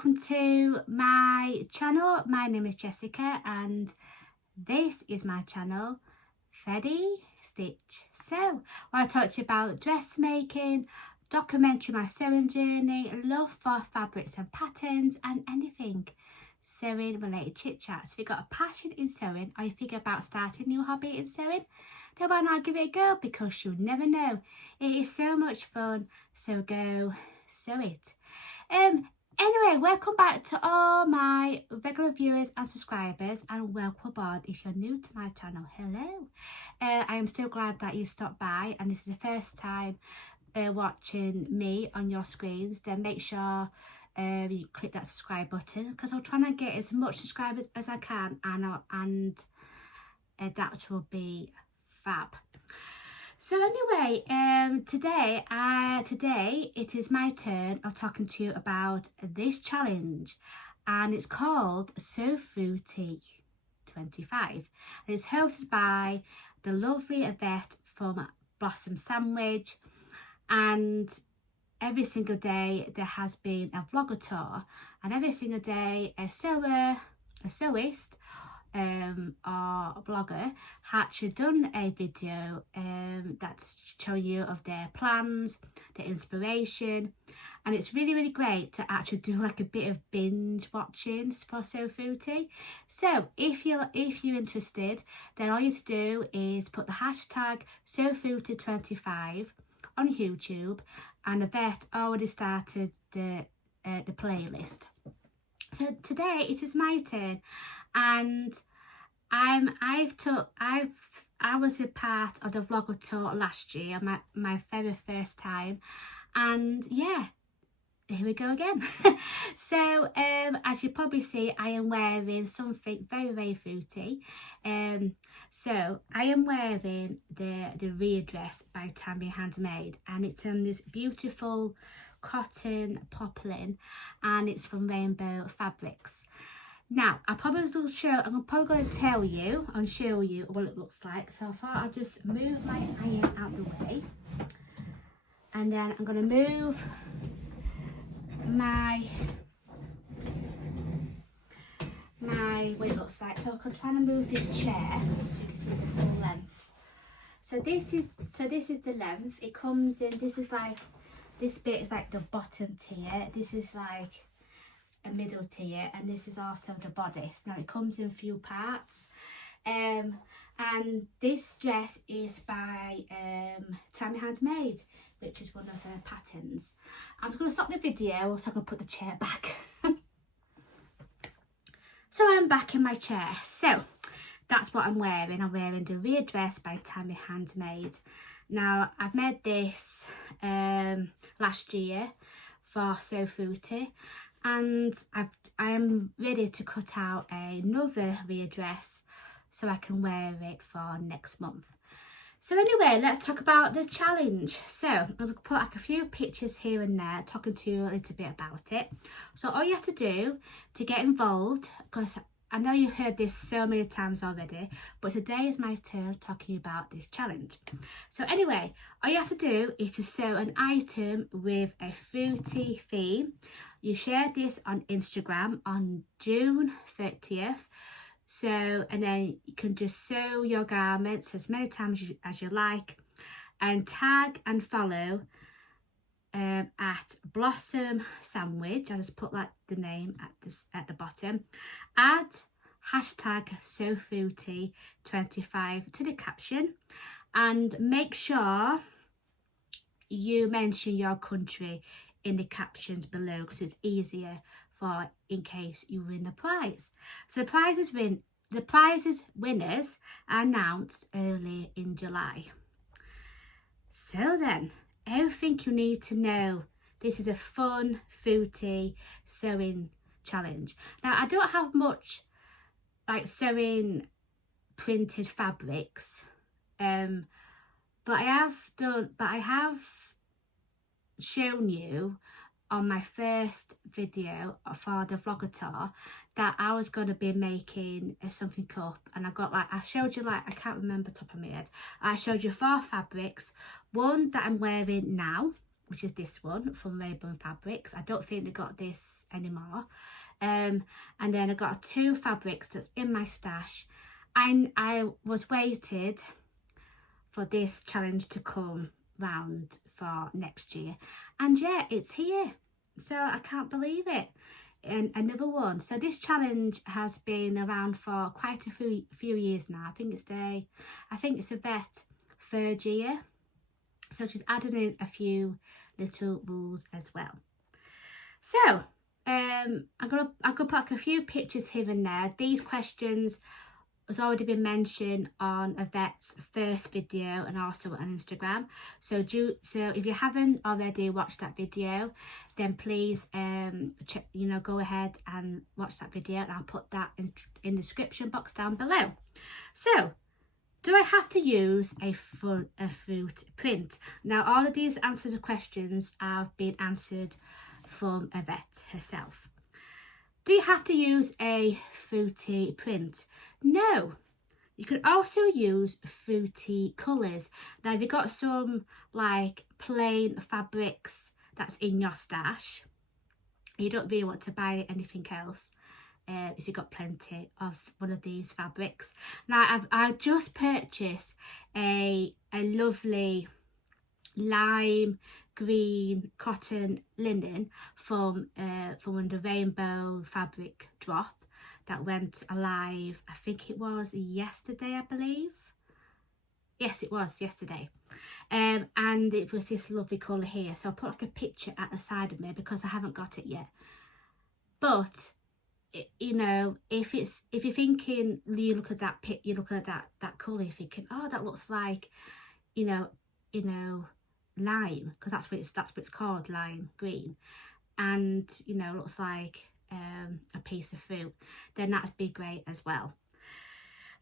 welcome to my channel. My name is Jessica and this is my channel, Freddy Stitch. So I want to talk to you about dressmaking, documentary my sewing journey, love for fabrics and patterns, and anything sewing related chit chats. If you've got a passion in sewing or you think about starting a new hobby in sewing, then why not give it a go, because you'll never know. It is so much fun, so go sew it. Anyway, welcome back to all my regular viewers and subscribers, and welcome aboard if you're new to my channel. Hello. I am so glad that you stopped by and this is the first time watching me on your screens. Then make sure you click that subscribe button, because I'm trying to get as much subscribers as I can, and that will be fab. So anyway, today it is my turn of talking to you about this challenge, and it's called Sew Fruity 25. And it's hosted by the lovely Yvette from Blossom Sandwich, and every single day there has been a vlogger tour, and every single day a sewist or a blogger actually done a video that's showing you of their plans, their inspiration, and it's really great to actually do like a bit of binge watching for Sew Fruity. So if you're interested, then all you have to do is put the hashtag Sew Fruity 25 on YouTube, and Yvette already started the playlist. So today it is my turn, and I was a part of the vlogger tour last year, my very first time, and yeah, here we go again. So as you probably see, I am wearing something very fruity. So I am wearing the Rhea dress by Tammy Handmade, and it's on this beautiful cotton poplin, and it's from Rainbow Fabrics. Now I'm probably going to tell you and show you what it looks like. So I thought I'll just move my iron out the way, and then I'm going to move my what it looks like. So I'm trying to move this chair so you can see the full length. So this is the length. It comes in, this bit is like the bottom tier, this is like a middle tier, and this is also the bodice. Now it comes in a few parts, and this dress is by Tammy Handmade, which is one of her patterns. I'm just going to stop the video so I can put the chair back. So I'm back in my chair. So that's what I'm wearing. I'm wearing the Rhea dress by Tammy Handmade. Now I've made this last year for Sew Fruity, and I am ready to cut out another Rhea dress so I can wear it for next month. So anyway, let's talk about the challenge. So I'm going to put like a few pictures here and there, talking to you a little bit about it. So all you have to do to get involved, because I know you heard this so many times already, but today is my turn talking about this challenge. So anyway, all you have to do is to sew an item with a fruity theme. You shared this on Instagram on June 30th. So, and then you can just sew your garments as many times as you like, and tag and follow at Blossom Sandwich. I'll just put like the name at the bottom. Add hashtag Sew Fruity 25 to the caption, and make sure you mention your country in the captions below, because it's easier for in case you win the prize. So the prizes winners are announced early in July. So then, everything you need to know. This is a fun, fruity sewing challenge. Now I don't have much like sewing printed fabrics, but I have shown you on my first video for the vlogger tour that I was going to be making something up, and I showed you, like, I can't remember top of my head, I showed you 4 fabrics. One that I'm wearing now, which is this one from Rainbow Fabrics. I don't think they got this anymore. And then I got 2 fabrics that's in my stash. I was waited for this challenge to come round for next year, and yeah, it's here. So I can't believe it. And another one. So this challenge has been around for quite a few years now. I think it's a vet 3rd year. So she's added in a few little rules as well. So I'm gonna put like a few pictures here and there. These questions has already been mentioned on Yvette's first video and also on Instagram. So if you haven't already watched that video, then please go ahead and watch that video, and I'll put that in the description box down below. So, do I have to use a fruit print? Now, all of these answers to questions have been answered from Yvette herself. Do you have to use a fruity print? No. You can also use fruity colours. Now, if you've got some like plain fabrics that's in your stash, you don't really want to buy anything else. If you've got plenty of one of these fabrics. Now, I just purchased a lovely lime green cotton linen from the Rainbow Fabric drop that went live, I think it was yesterday, I believe. Yes, it was yesterday. And it was this lovely colour here. So I'll put like a picture at the side of me because I haven't got it yet. But you know, if you're thinking, you look at that colour, you're thinking, oh, that looks like, you know, lime, because that's what it's called, lime green, and you know, looks like a piece of fruit, then that'd be great as well.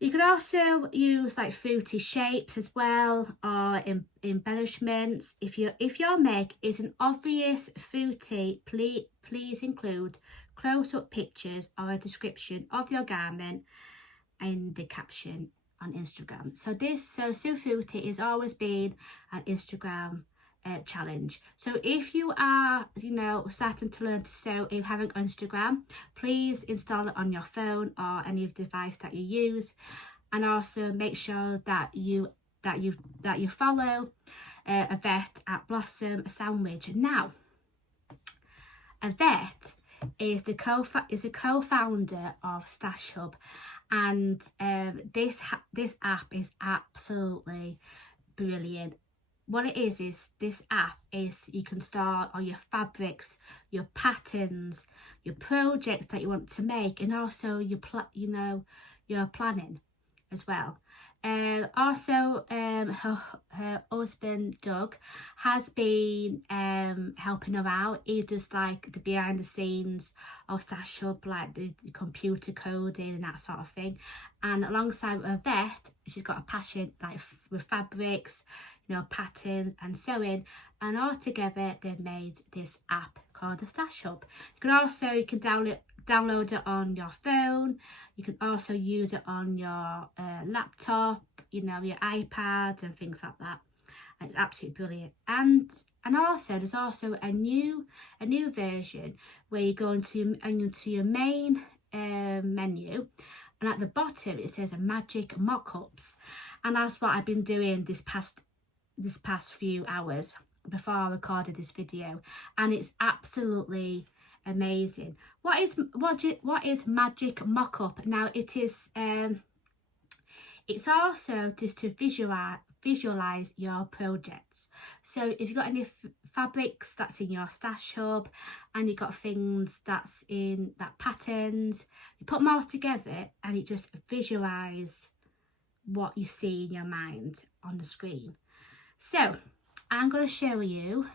You could also use like fruity shapes as well, or embellishments. If your make is an obvious fruity, please include close-up pictures or a description of your garment in the caption on Instagram. So Sue Fruity has always been an Instagram challenge. So if you are, you know, starting to learn to sew and you haven't got Instagram, please install it on your phone or any device that you use, and also make sure that you follow Yvette at Blossom Sandwich. Now, Yvette is a co-founder of Stash Hub, and this app is absolutely brilliant. What it is this app is, you can store all your fabrics, your patterns, your projects that you want to make, and also your planning as well. Also, her husband Doug has been helping her out. He does like the behind the scenes of Stash Hub, like the computer coding and that sort of thing. And alongside with Yvette, she's got a passion like with fabrics, you know, patterns and sewing, and all together they've made this app called the Stash Hub. You can download it on your phone. You can also use it on your laptop, you know, your iPad and things like that. And it's absolutely brilliant. And also there's also a new version where you go into your main menu, and at the bottom it says a magic mock-ups, and that's what I've been doing this past few hours before I recorded this video, and it's absolutely amazing. What is magic mock-up? Now it is it's also just to visualize your projects. So if you've got any fabrics that's in your Stash Hub, and you've got things that's in that patterns, you put them all together and you just visualize what you see in your mind on the screen. So I'm going to show you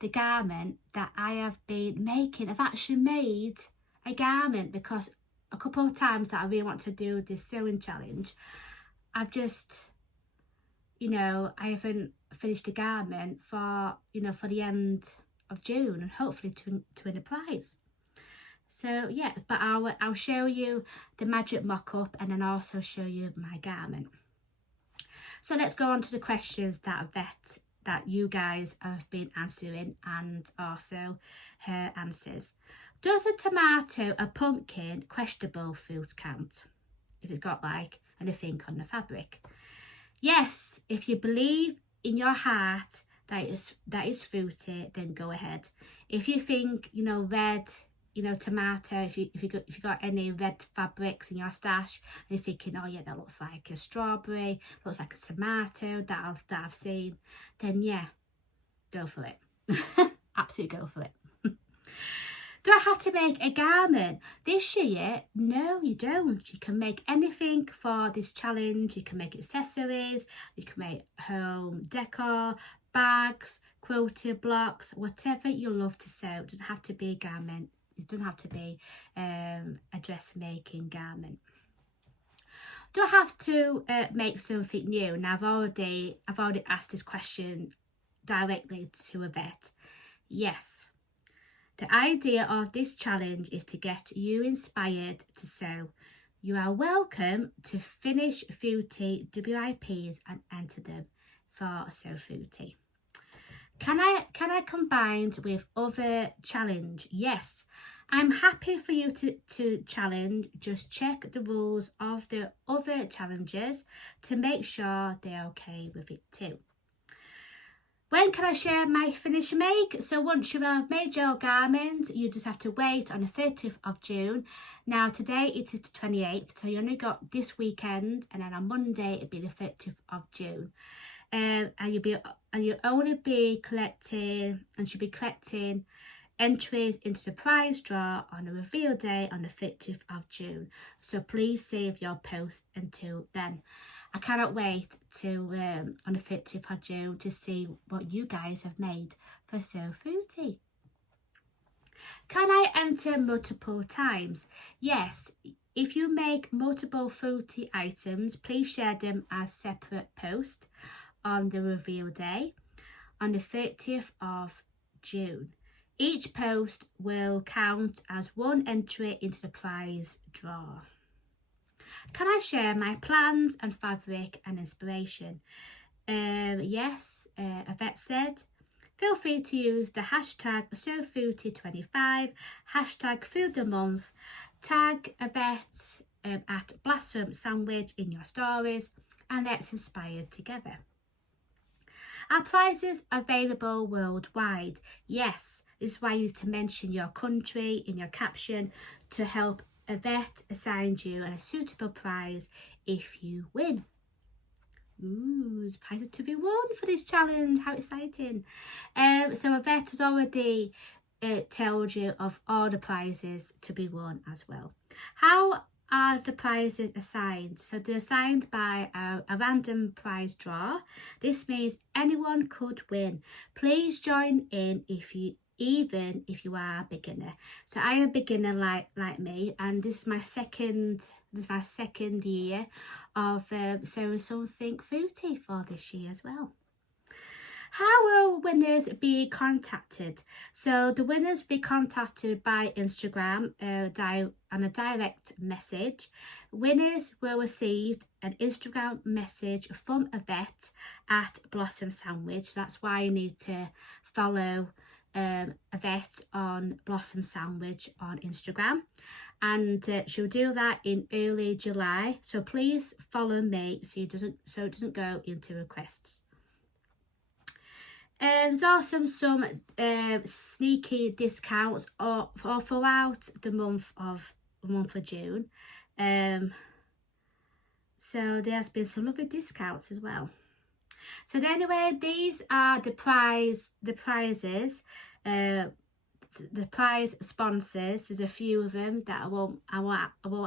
the garment that I have been making. I've actually made a garment because a couple of times that I really want to do this sewing challenge, I've just, you know, I haven't finished a garment for the end of June, and hopefully to win a prize. So yeah, but I'll show you the magic mock-up and then also show you my garment. So let's go on to the questions that Yvette that you guys have been answering, and also her answers. Does a tomato, a pumpkin, questionable fruit count if it's got like anything on the fabric? Yes, if you believe in your heart that is fruity, then go ahead. If you think, you know, red, you know, tomato, if you got any red fabrics in your stash and you're thinking, oh yeah, that looks like a strawberry, looks like a tomato that I've seen, then yeah, go for it. Absolutely go for it. Do I have to make a garment this year? No, you don't. You can make anything for this challenge. You can make accessories, you can make home decor, bags, quilted blocks, whatever you love to sew. It doesn't have to be a garment. It doesn't have to be a dressmaking garment. Do I have to make something new? Now I've already asked this question directly to Yvette. Yes. The idea of this challenge is to get you inspired to sew. You are welcome to finish Fruity WIPs and enter them for Sew Fruity. Can I combine with other challenge? Yes. I'm happy for you to challenge. Just check the rules of the other challenges to make sure they're okay with it too. When can I share my finished make? So once you've made your garment, you just have to wait on the 30th of June. Now today it is the 28th, so you only got this weekend, and then on Monday it'll be the 30th of June. And you'll only be collecting, and should be collecting entries into the prize draw on the reveal day on the 30th of June. So please save your post until then. I cannot wait to on the 30th of June to see what you guys have made for Sew Fruity. Can I enter multiple times? Yes. If you make multiple Fruity items, please share them as separate posts on the reveal day on the 30th of June. Each post will count as one entry into the prize draw. Can I share my plans and fabric and inspiration? Yes, Yvette said. Feel free to use the hashtag SewFruity25, hashtag Food the Month, tag Yvette at Blossom Sandwich in your stories, and let's inspire together. Are prizes available worldwide? Yes, this is why you need to mention your country in your caption to help Yvette assign you a suitable prize if you win. Ooh, there's prizes to be won for this challenge. How exciting. So Yvette has already told you of all the prizes to be won as well. How are the prizes assigned? So they're assigned by a random prize draw. This means anyone could win. Please join in even if you are a beginner. So I am a beginner like me, and this is my second year of sewing something fruity for this year as well. How will winners be contacted? So the winners will be contacted by Instagram on a direct message. Winners will receive an Instagram message from Yvette at Blossom Sandwich. That's why you need to follow Yvette on Blossom Sandwich on Instagram, and she'll do that in early July. So please follow me so it doesn't go into requests. There's also some sneaky discounts throughout the month of June. So there's been some lovely discounts as well. So anyway, these are the prizes. The prize sponsors. There's a few of them that I won't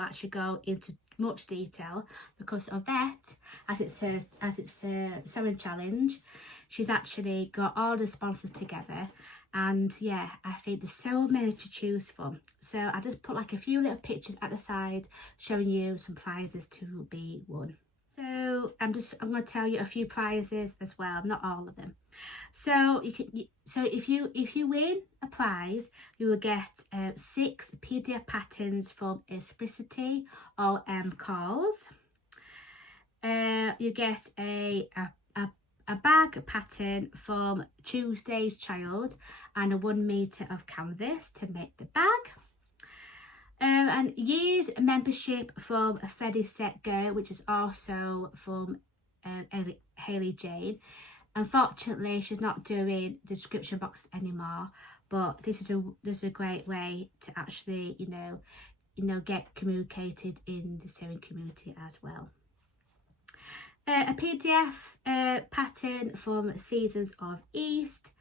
actually go into much detail because of that, as it's a sewing challenge. She's actually got all the sponsors together, and yeah, I think there's so many to choose from. So I just put like a few little pictures at the side showing you some prizes to be won. So I'm going to tell you a few prizes as well, not all of them. So if you win a prize, you will get 6 PDF patterns from Explicity or Calls. You get a a bag pattern from Tuesday's Child and a 1 metre of canvas to make the bag. And years membership from Freddy Set Go, which is also from Hayley Jane. Unfortunately, she's not doing the description box anymore, but this is a great way to actually, you know, get communicated in the sewing community as well. A PDF pattern from Seasons of East.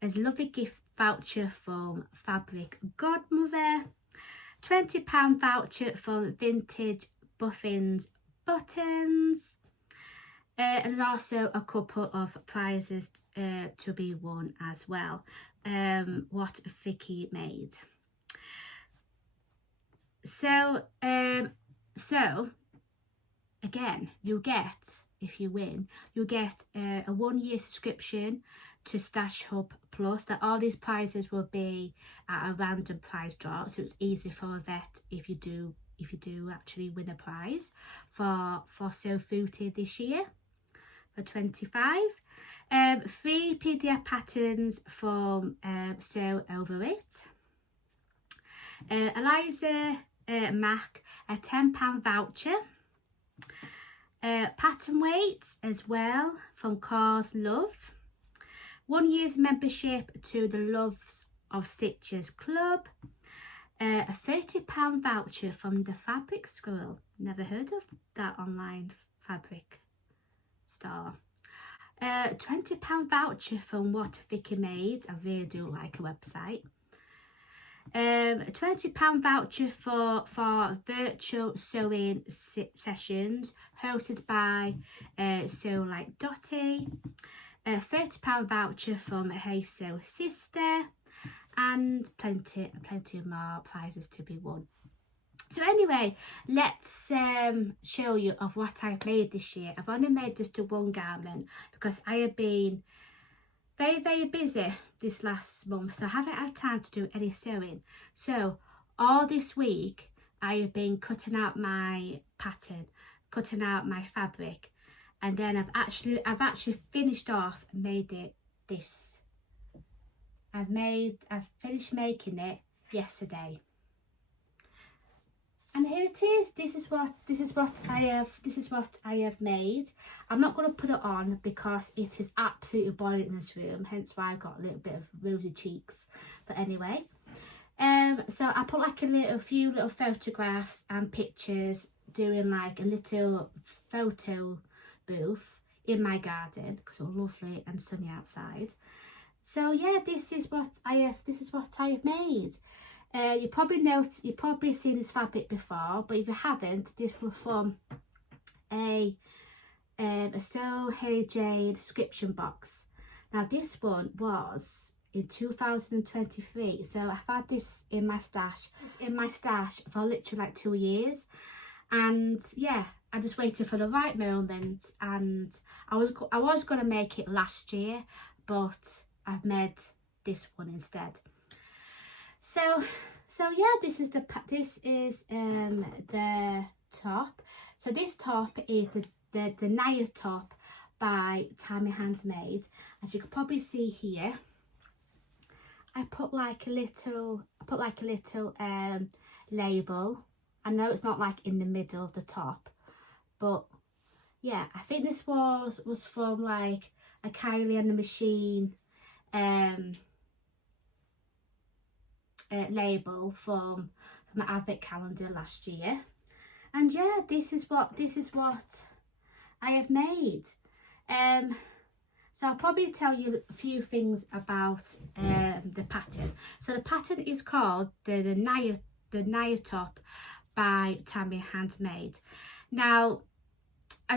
There's a lovely gift voucher from Fabric Godmother. £20 voucher from Vintage Buffins Buttons. And also a couple of prizes to be won as well. What Vicky made. So again, you get, if you win, you get a 1-year subscription to Stash Hub Plus. That all these prizes will be at a random prize draw, so it's easy for a vet if you do actually win a prize for Sew Fruity this year. For 25, 3 PDF patterns from Sew Over It. Eliza Mack, a £10 voucher. Pattern weights as well from Cause Love. 1 year's membership to the Loves of Stitches Club. A £30 voucher from the Fabric Squirrel. Never heard of that online fabric store. £20 voucher from What Vicky Made. I really do like a website. £20 voucher for virtual sewing sessions hosted by Sew Like Dottie. £30 voucher from Hey Sew Sister, and plenty of more prizes to be won. So anyway, let's show you of what I've made this year. I've only made just one garment because I have been very busy this last month, so I haven't had time to do any sewing. So all this week I have been cutting out my pattern, cutting out my fabric, and then I've actually finished off and made it this. I've finished making it yesterday. And here it is. This is what I have made. I'm not going to put it on because it is absolutely boiling in this room, hence why I've got a little bit of rosy cheeks. But anyway, so I put like a few little photographs and pictures, doing like a little photo booth in my garden because it's lovely and sunny outside. So yeah, this is what I have made. You've probably seen this fabric before, but if you haven't, this was from a Sew Hayley Jane description box. Now this one was in 2023, so I've had this in my stash for literally like 2 years, and yeah, I just waited for the right moment, and I was going to make it last year, but I've made this one instead. So yeah, this is the top. So this top is the Naya top by Tammy Handmade. As you can probably see here, I put like a little label. I know it's not like in the middle of the top, but yeah, I think this was from like a Kylie and the Machine label from my advent calendar last year. And yeah, this is what I have made. So I'll probably tell you a few things about the pattern. So the pattern is called the Naya top by Tammy Handmade. Now,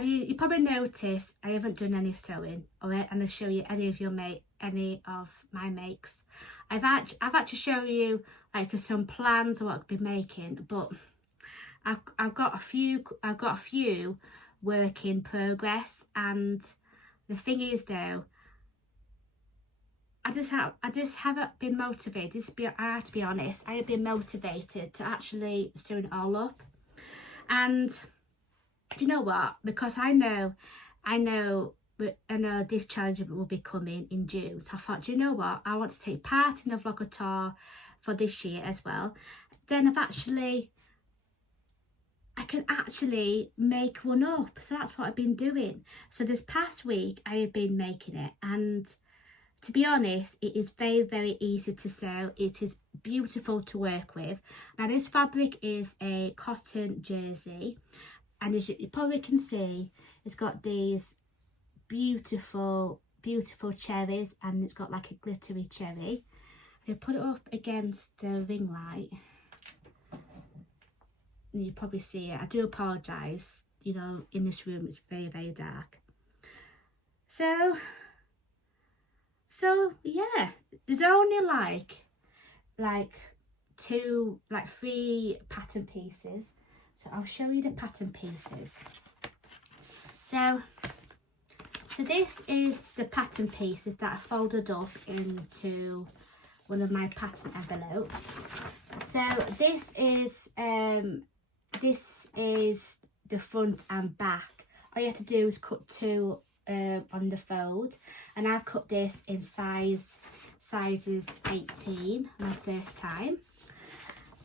you probably noticed I haven't done any sewing, and I'll show you any of my makes. I've actually show you like some plans of what I'll be making, but I've got a few work in progress. And the thing is though, I just haven't been motivated. I have to be honest, I have been motivated to actually sew it all up. And you know what? Because I know I know this challenge will be coming in June. So I thought, do you know what? I want to take part in the Vlogator for this year as well. Then I can actually make one up. So that's what I've been doing. So this past week I have been making it, and to be honest, it is very, very easy to sew. It is beautiful to work with. Now this fabric is a cotton jersey, and as you probably can see, it's got these beautiful cherries, and it's got like a glittery cherry. I put it up against the ring light and you probably see it. I do apologise, you know, in this room it's very, very dark. So yeah, there's only like three pattern pieces. So I'll show you the pattern pieces. So this is the pattern pieces that I folded up into one of my pattern envelopes. So this is the front and back. All you have to do is cut two on the fold, and I've cut this in sizes 18, my first time.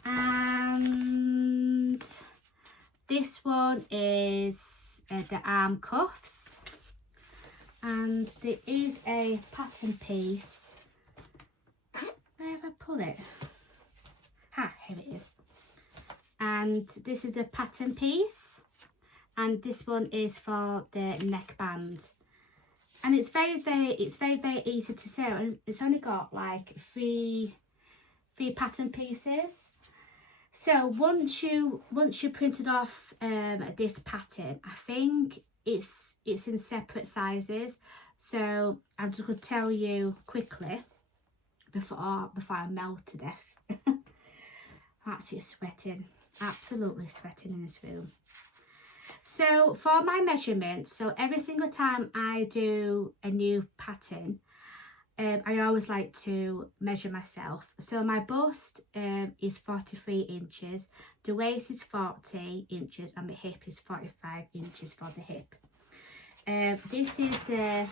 And this one is the arm cuffs, and there is a pattern piece. Where have I put it? Here it is. And this is the pattern piece, and this one is for the neckband. And it's very, very easy to sew, and it's only got like three pattern pieces. So once you printed off this pattern, I think it's in separate sizes. So I'm just going to tell you quickly before I melt to death. I'm absolutely sweating in this room. So for my measurements, so every single time I do a new pattern, I always like to measure myself. So my bust is 43 inches, the waist is 40 inches, and the hip is 45 inches for the hip. This is the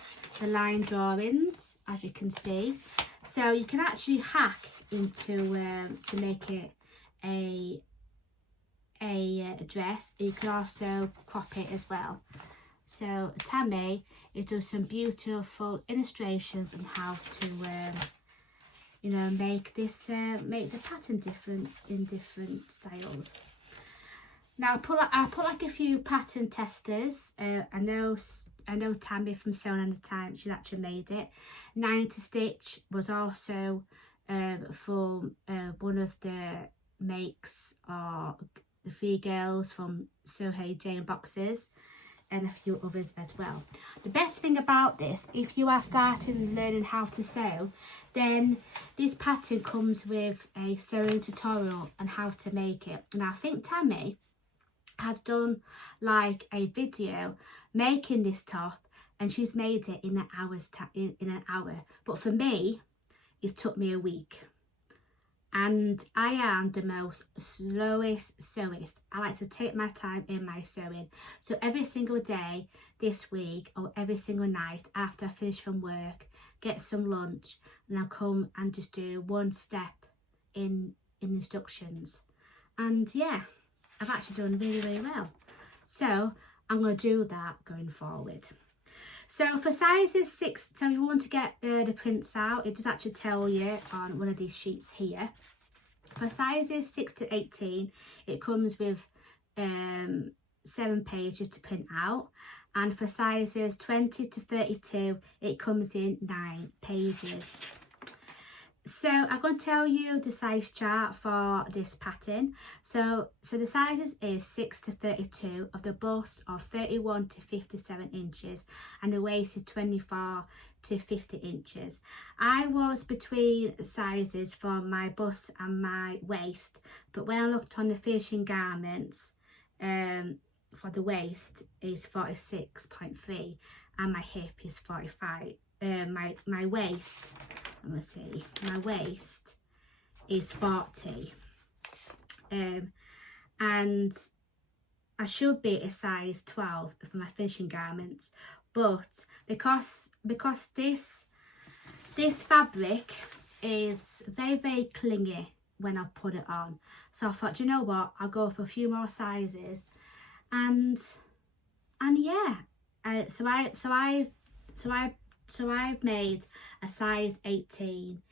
line drawings, as you can see. So you can actually hack into to make it a dress. You can also crop it as well. So Tammy, it does some beautiful illustrations on how to you know, make this make the pattern different in different styles. Now I put like a few pattern testers. I know Tammy from Sewing on the Time, she's actually made it. Naya to Stitch was also for one of the makes, or the three girls from Sew Hey Jane boxes, and a few others as well. The best thing about this, if you are starting learning how to sew, then this pattern comes with a sewing tutorial on how to make it. And I think Tammy had done like a video making this top, and she's made it in an hour. But for me, it took me a week. And I am the most slowest sewist. I like to take my time in my sewing. So every single day this week, or every single night after I finish from work, get some lunch, and I'll come and just do one step in instructions. And yeah, I've actually done really, really well. So I'm going to do that going forward. So for sizes 6, so you want to get the prints out, it does actually tell you on one of these sheets here. For sizes 6 to 18, it comes with 7 pages to print out. And for sizes 20 to 32, it comes in 9 pages. So I'm going to tell you the size chart for this pattern. So the sizes is 6 to 32, of the bust of 31 to 57 inches, and the waist is 24 to 50 inches. I was between sizes for my bust and my waist, but when I looked on the finishing garments, for the waist is 46.3 and my hip is 45. My waist, let me see, my waist is 40, and I should be a size 12 for my finishing garments, but because this fabric is very, very clingy when I put it on, so I thought, you know what, I'll go for a few more sizes, and yeah, so I've made a size 18,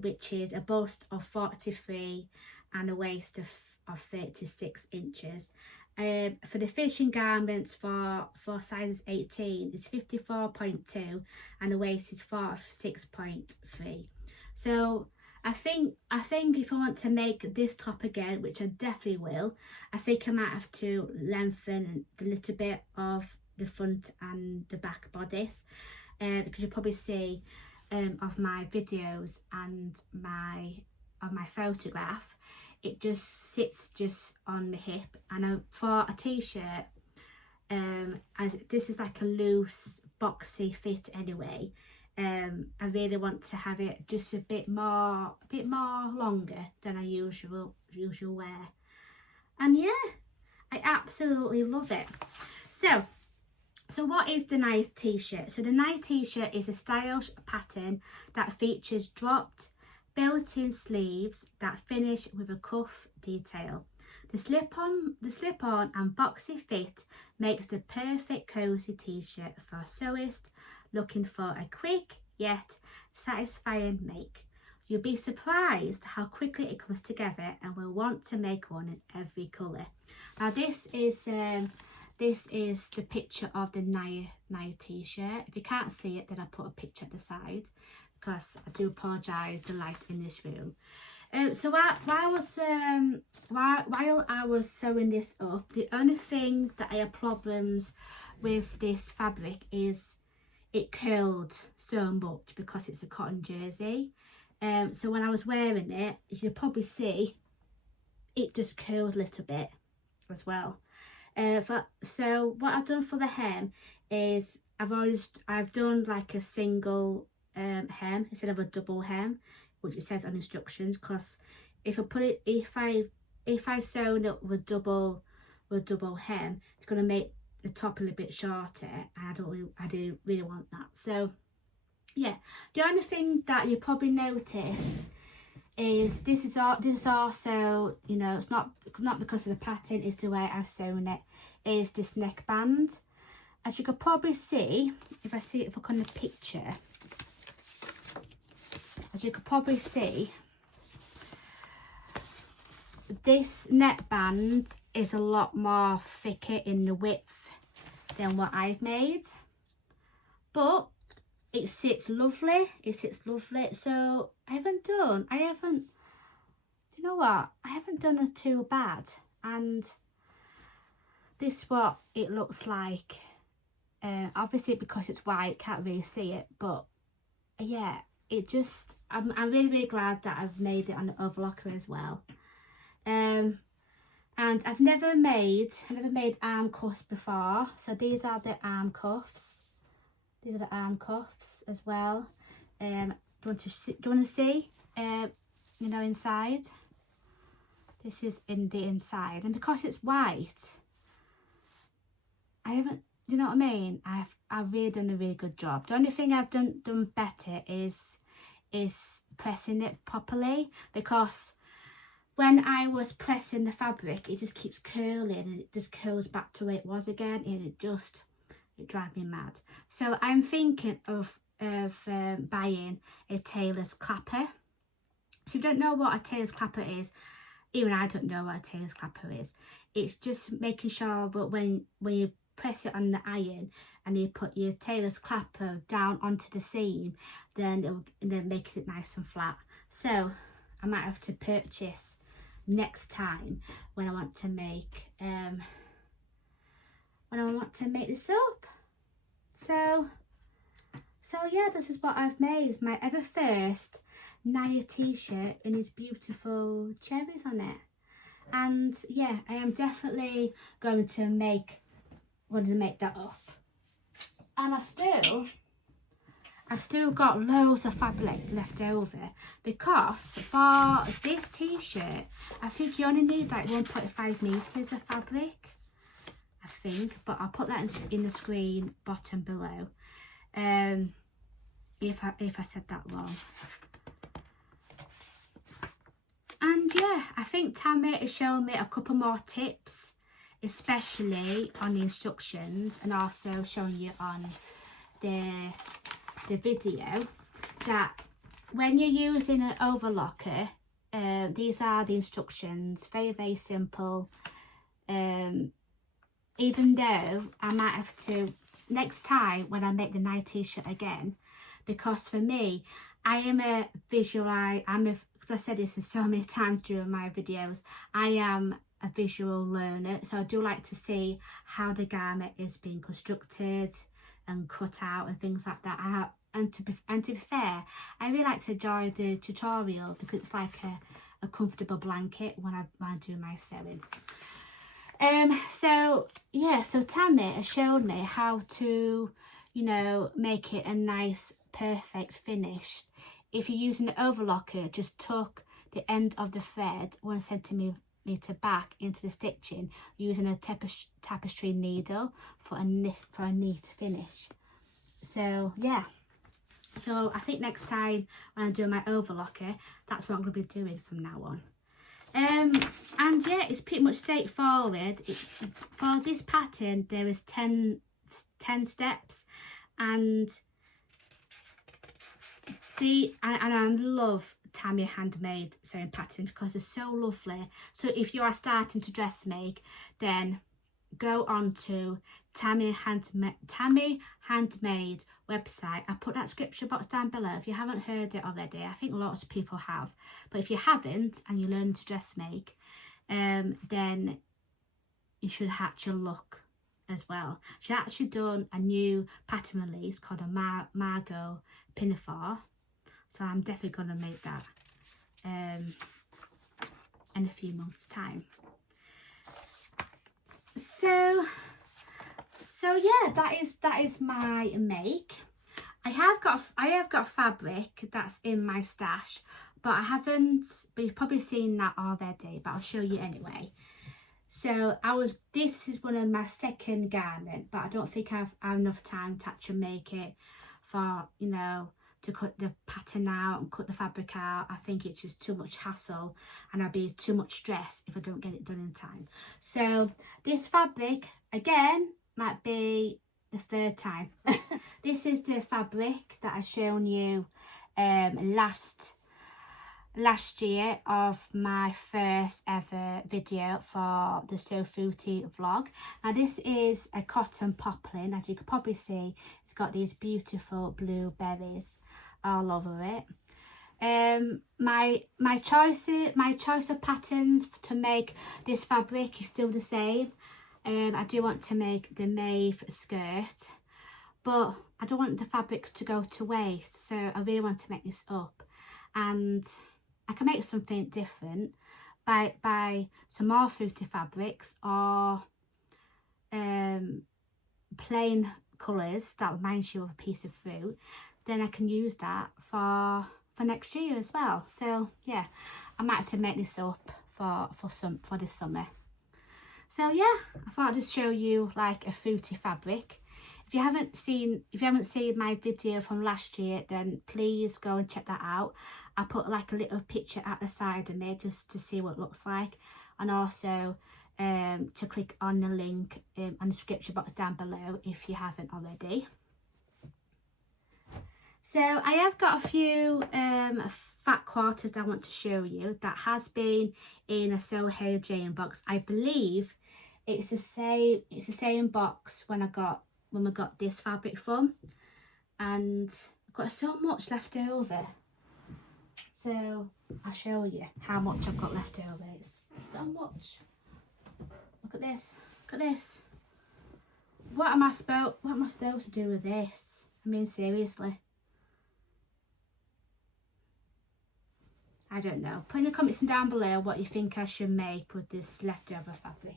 which is a bust of 43 and a waist of 36 inches. For the finishing garments for sizes 18 is 54.2 and the waist is 46.3. So I think if I want to make this top again, which I definitely will, I think I might have to lengthen a little bit of the front and the back bodice, because you'll probably see of my videos and on my photograph, it just sits just on the hip, and for a t-shirt, as this is like a loose boxy fit anyway, I really want to have it just a bit more longer than I usual wear, and yeah, I absolutely love it. So what is the Naya t-shirt? So the Naya t-shirt is a stylish pattern that features dropped built-in sleeves that finish with a cuff detail. The slip-on and boxy fit makes the perfect cozy t-shirt for a sewist looking for a quick yet satisfying make. You'll be surprised how quickly it comes together and will want to make one in every colour. Now this is the picture of the Naya t-shirt. If you can't see it, then I put a picture at the side, because I do apologise the light in this room. So while I was sewing this up, the only thing that I had problems with this fabric is it curled so much because it's a cotton jersey. So when I was wearing it, you can probably see it just curls a little bit as well. So what I've done for the hem is I've done like a single hem instead of a double hem, which it says on instructions, because if I sew it up with double hem, it's going to make the top a little bit shorter, and I didn't really want that. So yeah, the only thing that you probably notice is this is also, you know, it's not because of the pattern, it's the way I've sewn it, is this neckband. As you could probably see, if I look on the picture, as you could probably see, this neckband is a lot more thicker in the width than what I've made, but it sits lovely. So I haven't done it too bad, and this is what it looks like. Obviously because it's white, can't really see it, but yeah, it just, I'm really glad that I've made it on the overlocker as well. And I've never made arm cuffs before, so these are the arm cuffs. These are the arm cuffs as well. Do you want to see? You know, inside. This is in the inside, and because it's white, I haven't. You know what I mean? I've really done a really good job. The only thing I've done better is pressing it properly, because when I was pressing the fabric, it just keeps curling, and it just curls back to where it was again, and it drives me mad. So I'm thinking of buying a tailor's clapper. So if you don't know what a tailor's clapper is, even I don't know what a tailor's clapper is. It's just making sure that when you press it on the iron and you put your tailor's clapper down onto the seam, then it makes it nice and flat. So I might have to purchase next time when I want to make this up. So yeah, this is what I've made. It's my ever first Naya t-shirt and these beautiful cherries on it. And yeah, I am definitely going to make that up. And I've still got loads of fabric left over, because for this t-shirt I think you only need like 1.5 meters of fabric. I I think, but I'll put that in the screen bottom below. If I said that wrong. And yeah, I think Tammy is showing me a couple more tips, especially on the instructions, and also showing you on the video that when you're using an overlocker, these are the instructions, very simple. Even though I might have to next time when I make the Naya t-shirt again, because for me, I am a visual, because I said this so many times during my videos, I am a visual learner, so I do like to see how the garment is being constructed and cut out and things like that. And to be fair, I really like to enjoy the tutorial because it's like a comfortable blanket when I do my sewing. So yeah, so Tammy has shown me how to, you know, make it a nice perfect finish. If you're using an overlocker, just tuck the end of the thread 1 centimetre back into the stitching using a tapestry needle for a neat finish. So yeah, so I think next time when I do my overlocker, that's what I'm going to be doing from now on. And yeah, it's pretty much straightforward. For this pattern there is 10 steps, and I love Tammy Handmade sewing patterns because they're so lovely. So if you are starting to dress make, then go on to Tammy Handmade website. I put that description box down below if you haven't heard it already. I think lots of people have, but if you haven't and you're learning to dress make, then you should actually look as well. She's actually done a new pattern release called a Margot Pinafore, so I'm definitely going to make that in a few months time. So yeah, that is my make. I have got fabric that's in my stash, but I haven't, but you've probably seen that already, but I'll show you anyway. So this is one of my second garment, but I don't think I've enough time to actually make it for, you know, to cut the pattern out and cut the fabric out. I think it's just too much hassle and I'll be too much stress if I don't get it done in time. So this fabric, again, might be the third time. This is the fabric that I shown you last year of my first ever video for the So Fruity vlog. Now this is a cotton poplin. As you can probably see, it's got these beautiful blue berries all over it. My choice of patterns to make this fabric is still the same. I do want to make the mauve skirt, but I don't want the fabric to go to waste, so I really want to make this up, and I can make something different by some more fruity fabrics or plain colours that reminds you of a piece of fruit. Then I can use that for next year as well. So yeah, I might have to make this up for this summer. So yeah, I thought I'd just show you like a fruity fabric. If you haven't seen my video from last year, then please go and check that out. I put like a little picture at the side of me just to see what it looks like, and also to click on the link on the description box down below if you haven't already. So I have got a few fat quarters I want to show you that has been in a Soho Jane box. I believe it's the same box when we got this fabric from, and I've got so much left over. So I'll show you how much I've got left over. It's so much. Look at this. Look at this. What am I supposed to do with this? I mean, seriously. I don't know. Put in the comments down below what you think I should make with this leftover fabric.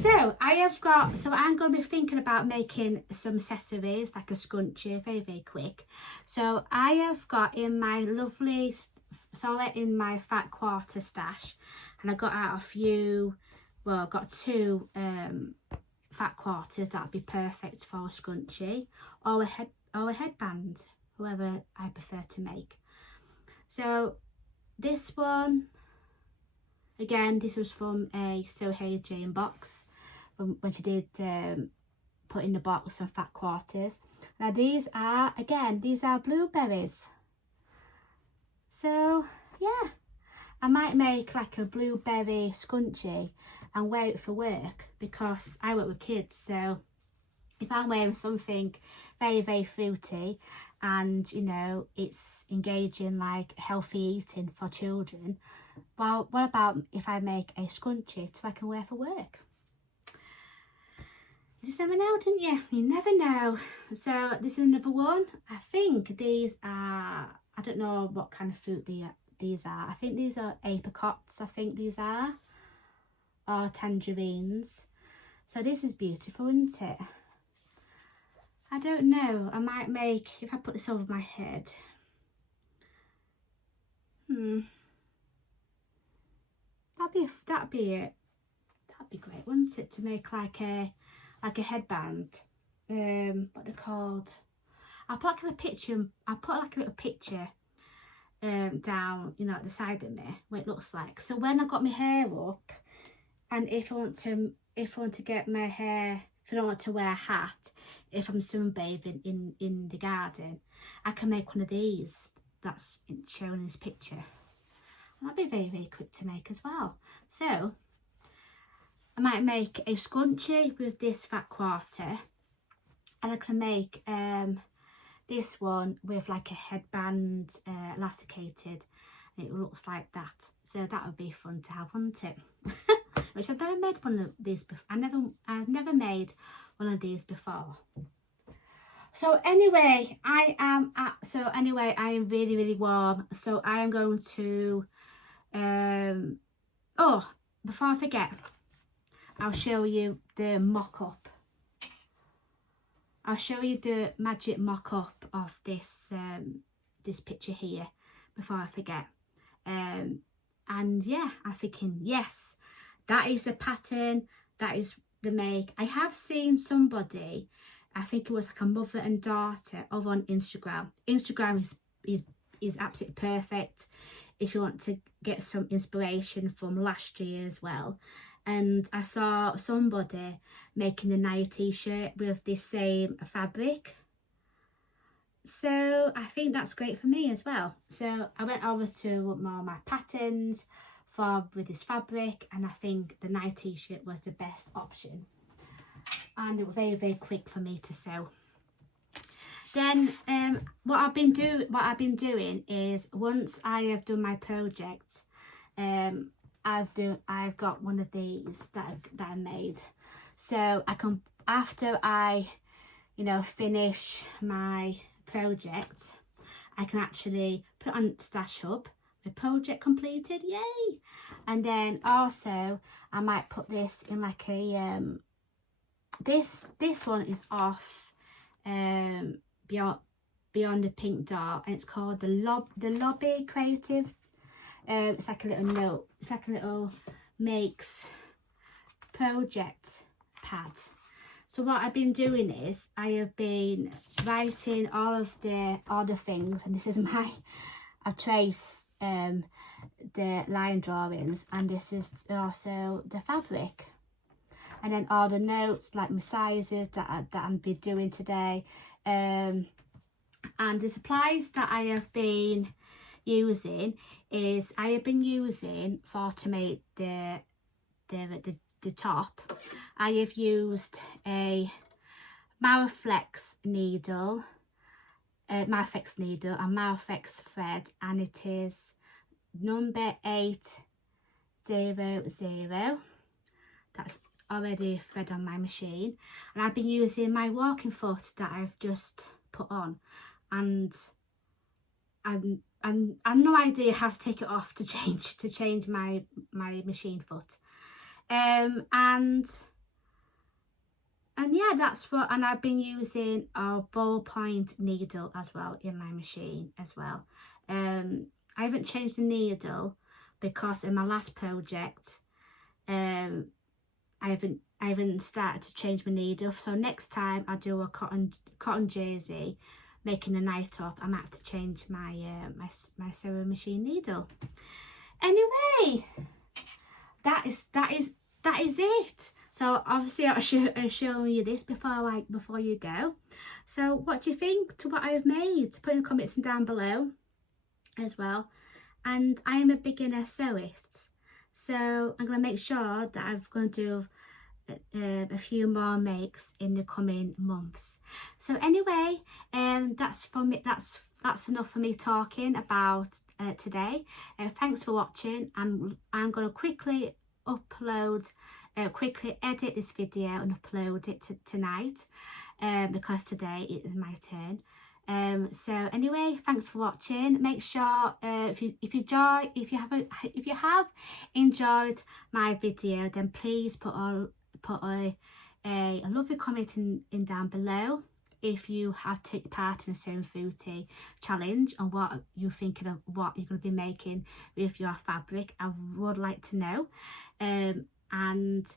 So I'm going to be thinking about making some accessories, like a scrunchie, very quick. So I have got in my in my fat quarter stash, and I got out a few well, I've got 2 fat quarters that'd be perfect for a scrunchie or a headband, whoever I prefer to make. So this one, again, this was from a So Hey Jane box when she did put in the box some fat quarters. Now these are, again, these are blueberries. So yeah, I might make like a blueberry scrunchie and wear it for work, because I work with kids. So if I'm wearing something very fruity and, you know, it's engaging like healthy eating for children, well, what about if I make a scrunchie so I can wear for work? You just never know, don't you? You never know. So this is another one. I think these are, I don't know what kind of fruit these are. I think these are apricots, I think these are, or tangerines. So this is beautiful, isn't it? I don't know, I might make, if I put this over my head, that'd be it. That'd be great, wouldn't it, to make like a headband. What they're called. I'll put like a picture. I'll put like a little picture down, you know, at the side of me, what it looks like. So when I've got my hair up, and if I want to get my hair, if I don't want to wear a hat, if I'm sunbathing in the garden, I can make one of these that's shown in this picture. And that'd be very quick to make as well. So I might make a scrunchie with this fat quarter, and I can make this one with like a headband, elasticated, and it looks like that. So that would be fun to have, wouldn't it? Which I've never made one of these before. I've never made one of these before. So anyway, I am really warm. So I am going to oh, before I forget, I'll show you the mock-up. I'll show you the magic mock-up of this this picture here before I forget. And yeah, I'm thinking, yes, that is the pattern, that is the make. I have seen somebody, I think it was like a mother and daughter, over on Instagram. Instagram is absolutely perfect if you want to get some inspiration from last year as well. And I saw somebody making a Naya t-shirt with this same fabric. So I think that's great for me as well. So I went over to my patterns with this fabric, and I think the Naya t-shirt was the best option. And it was very quick for me to sew. Then what I've been doing is, once I have done my project, I've got one of these that I made, so I can, after I, you know, finish my project, I can actually put on Stash Hub, my project completed, yay! And then also I might put this in like a this one is off Beyond the Pink Door, and it's called the Lobby Creative. It's like a little note, it's like a little makes project pad. So what I've been doing is, I have been writing all the things, and this is I've traced the line drawings, and this is also the fabric, and then all the notes, like my sizes that I'm be doing today, and the supplies that I have been using is, I have been using to make the top, I have used a Maraflex needle, and Maraflex thread, and it is number 800. That's already thread on my machine, and I've been using my walking foot that I've just put on, and I've no idea how to take it off to change my machine foot. And yeah, that's what, and I've been using a ballpoint needle as well in my machine as well. I haven't changed the needle because in my last project I haven't started to change my needle. So next time I do a cotton jersey, making a night top, I might have to change my my sewing machine needle. Anyway, that is it. So obviously I'm showing you this before you go. So what do you think to what I've made? Put in the comments down below as well. And I am a beginner sewist, so I'm going to make sure that I'm going to do a few more makes in the coming months. So anyway, that's for me. That's enough for me talking about today. Thanks for watching. I'm going to quickly quickly edit this video and upload it tonight, because today it is my turn. So anyway, thanks for watching. Make sure if you have enjoyed my video, then please put a lovely comment in down below if you have taken part in the Sewing Fruity challenge and what you're thinking of what you're going to be making with your fabric. I would like to know, and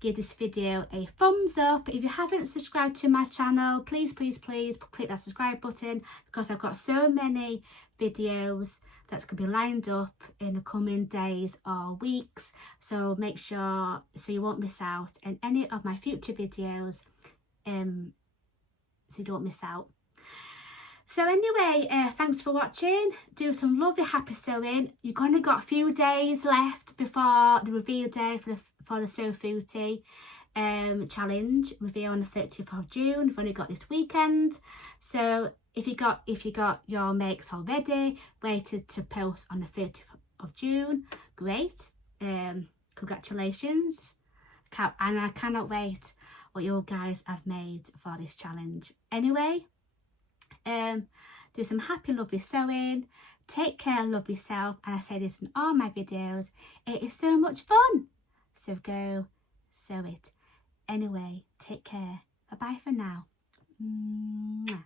give this video a thumbs up. If you haven't subscribed to my channel, please click that subscribe button, because I've got so many videos that could be lined up in the coming days or weeks. So make sure so you won't miss out on any of my future videos, so you don't miss out. So anyway, thanks for watching. Do some lovely happy sewing. You've only got a few days left before the reveal day for the Sew Fruity challenge reveal on the 30th of June. You've only got this weekend. So if you got your makes already, waited to post on the 30th of June, great. Congratulations. And I cannot wait what you guys have made for this challenge. Anyway, do some happy lovely sewing, take care, love yourself, and I say this in all my videos, it is so much fun, so go sew it. Anyway, take care, bye bye for now. Mwah.